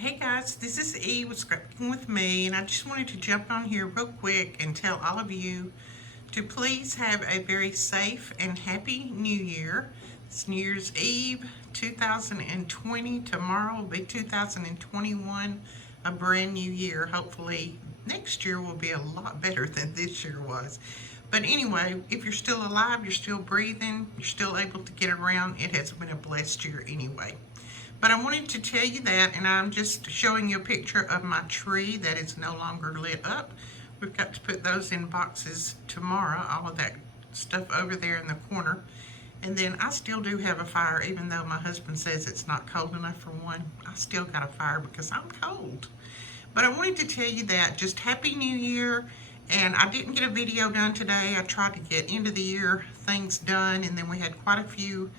Hey guys, this is E with Scrapbooking with Me, and I just wanted to jump on here real quick and tell all of you to please have a very safe and happy New Year. It's New Year's Eve 2020. Tomorrow will be 2021, a brand new year. Hopefully next year will be a lot better than this year was. But anyway, if you're still alive, you're still breathing, you're still able to get around, it has been a blessed year anyway. But I wanted to tell you that, and I'm just showing you a picture of my tree that is no longer lit up. We've got to put those in boxes tomorrow, all of that stuff over there in the corner. And then I still do have a fire, even though my husband says it's not cold enough for one. I still got a fire because I'm cold. But I wanted to tell you that, just Happy New Year. And I didn't get a video done today. I tried to get end of the year things done, and then we had quite a few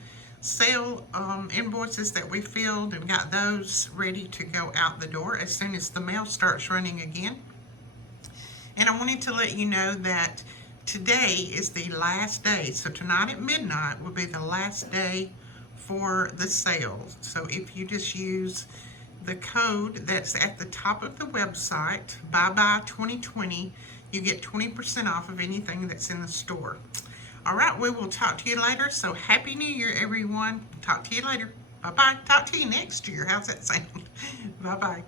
sale invoices that we filled and got those ready to go out the door as soon as the mail starts running again. And I wanted to let you know that today is the last day. So tonight at midnight will be the last day for the sale. So if you just use the code that's at the top of the website, ByeBye2020, you get 20% off of anything that's in the store. All right, we will talk to you later. So Happy New Year, everyone. Talk to you later. Bye-bye. Talk to you next year. How's that sound? Bye-bye.